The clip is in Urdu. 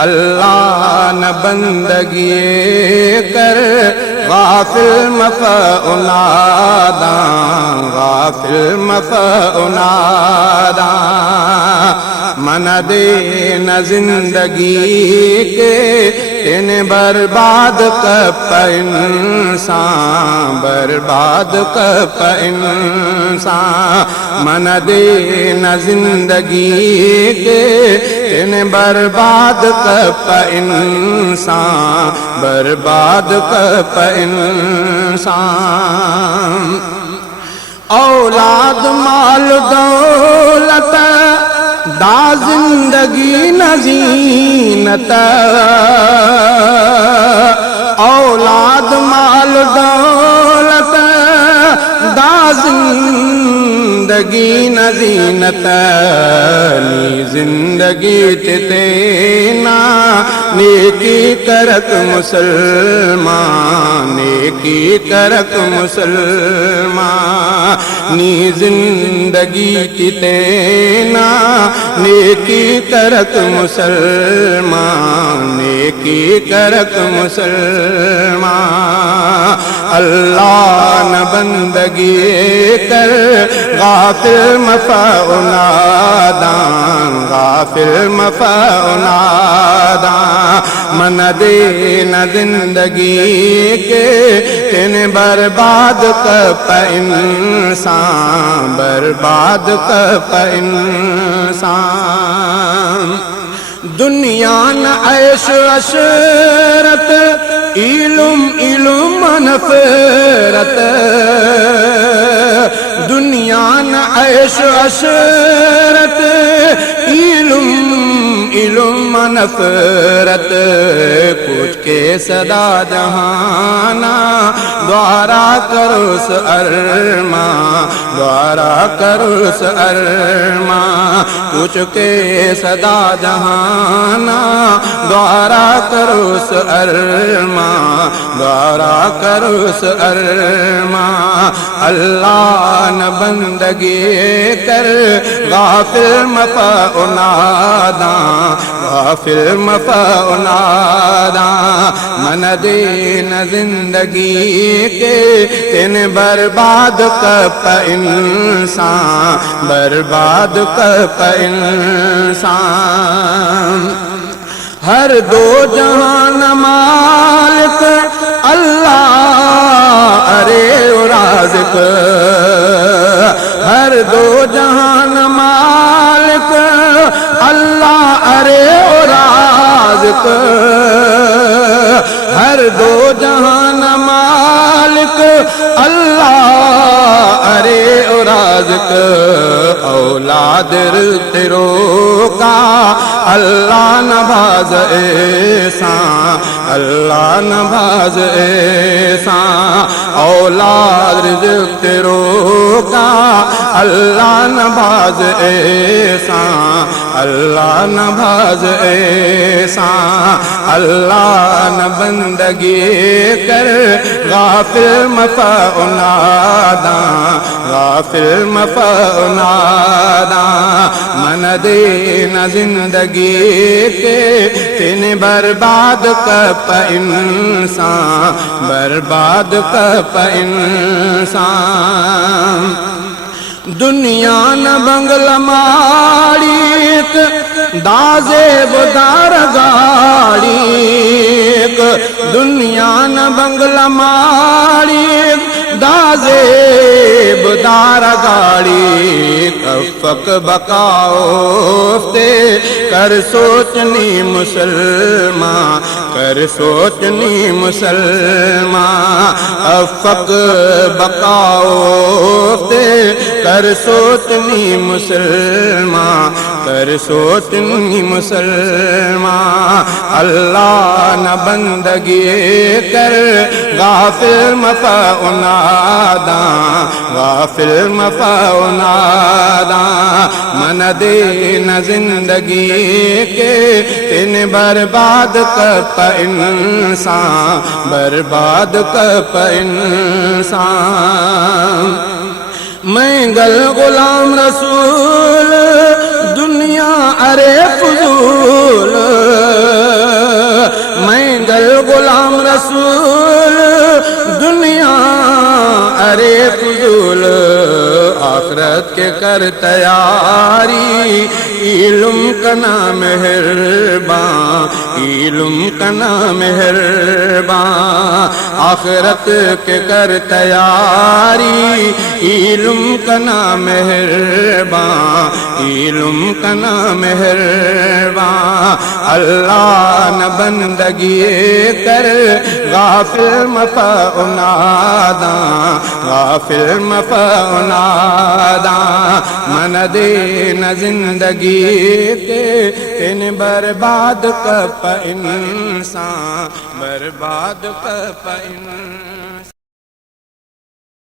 اللہ نہ بندگی کر غافل مفع ناداں غافل مفع ناداں من دے نہ زندگی کے تین برباد کپ انسان برباد کپ انسان من دے نہ زندگی کے تین برباد کپ انسان برباد کپ انسان اولاد مال دولت دا زندگی نزینت اولاد مال دولت دا زندگی نزینت نی زندگی تینا نیکی کرک مسلمان نیکی کرک مسلمان نی زندگی تینا نیکی کرک مسلمان نیکی کرک مسلمان اللہ نہ بندگی کر غافل مفع ناداں غافل مفع ناداں من دے نہ زندگی کے تین برباد کپ انسان برباد کپ انسان دنیا نہ عیش عشرت علم علم نفرت دنیا نہ عیش عشرت علم علم نفرت کچھ کے صدا جہانا دوارا کروس ارمان دوارا کروس ارمان کچھ کے صدا جہانا دوارا کروس ارمان دوارا کروس ارمان اللہ نہ بندگی کر غافل مفع ناداں غافل مفع ناداں من دے نہ زندگی کے تین برباد کپ انسان برباد کپ انسان ہر دو جہان مالک اللہ ارے رازق ہر دو جہان مالک اللہ ارے رازق ہر دو جہان مالک اللہ ارے رازق اولاد تیرو کا اللہ نواز احسان اللہ نواز احسان اولاد رزق تیرو کا اللہ نواز احسان اللہ نواز احسان اللہ نہ بندگی کر غافل مفع ناداں غافل مفع ناداں من دے نہ زندگی کے تین برباد کپ انسان برباد کپ انسان دنیا نہ بنگلہ ماڑیک دازیب دار گاڑیک دنیا نہ بنگلہ ماڑیک دازیب دار گاڑی کفک بکاؤفتے کر سوچنی مسلمان کر سوچنی مسلمان افق بکاؤفتے کر سوچنی مسلمان کر سوچنی مسلمان اللہ نہ بندگی کر غافل مفع ناداں غافل مفع ناداں من دے نہ زندگی کے تین برباد کپ انسان برباد کپ انسان میں گل غلام رسول دنیا ارے فضول جنگل غلام رسول دنیا ارے فضول آخرت کے کر تیاری علم کا نام مہرباں علم کا نام مہرباں آخرت کے کر تیاری علم کا نام مہرباں علم کا نام مہرباں اللہ نہ بندگی کر غافل مفع ناداں غافل مفع ناداں من دے نہ زندگی کے ان برباد کپ انسان برباد کپ انسان